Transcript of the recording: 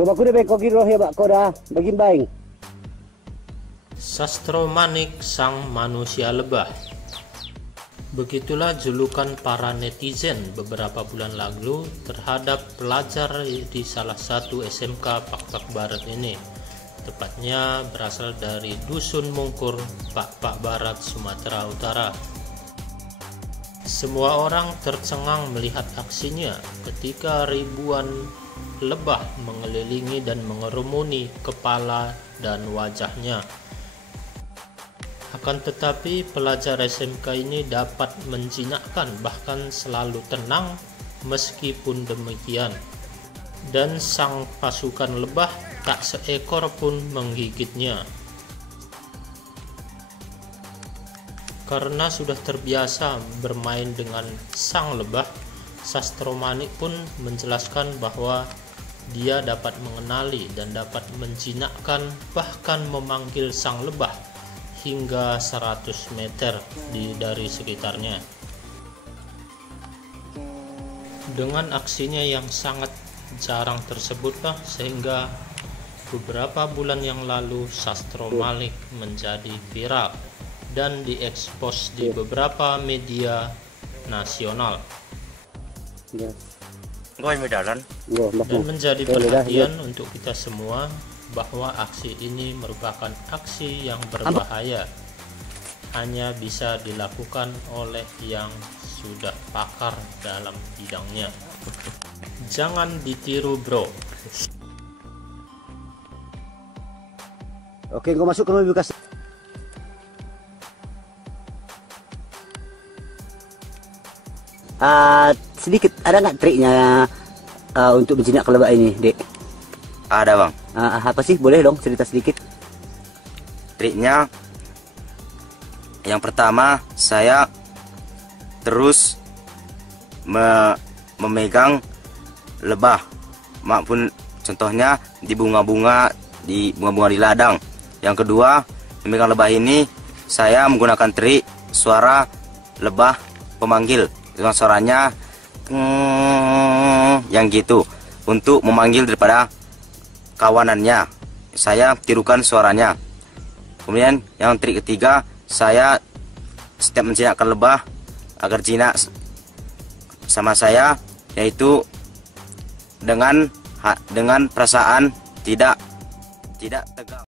Rumah ku beko giroh ya bak koda bagimbaing. Sastro Manik sang manusia lebah. Begitulah julukan para netizen beberapa bulan lalu terhadap pelajar di salah satu SMK Pak-Pak Barat ini. Tepatnya berasal dari Dusun Mungkur, Pak-Pak Barat, Sumatera Utara. Semua orang tercengang melihat aksinya ketika ribuan lebah mengelilingi dan mengerumuni kepala dan wajahnya. Akan tetapi pelajar SMK ini dapat menjinakkan bahkan selalu tenang meskipun demikian. Dan sang pasukan lebah tak seekor pun menggigitnya. Karena sudah terbiasa bermain dengan sang lebah, Sastro Manik pun menjelaskan bahwa dia dapat mengenali dan dapat menjinakkan bahkan memanggil sang lebah hingga 100 meter dari sekitarnya. Dengan aksinya yang sangat jarang tersebutlah sehingga beberapa bulan yang lalu Sastro Manik menjadi viral dan diekspos di beberapa media nasional dan menjadi perhatian untuk kita semua bahwa aksi ini merupakan aksi yang berbahaya, hanya bisa dilakukan oleh yang sudah pakar dalam bidangnya. Jangan ditiru bro. Oke, gue masuk ke mobil kas. Sedikit ada nggak triknya untuk menjinak lebah ini, Dek? Ada bang. Apa sih? Boleh dong cerita sedikit. Triknya yang pertama saya terus memegang lebah, maupun contohnya di bunga-bunga di ladang. Yang kedua, memegang lebah ini saya menggunakan trik suara lebah pemanggil, dengan suaranya yang gitu untuk memanggil daripada kawanannya. Saya tirukan suaranya. Kemudian yang trik ketiga, saya setiap menjinakkan lebah agar jinak sama saya, yaitu dengan perasaan tidak tegang.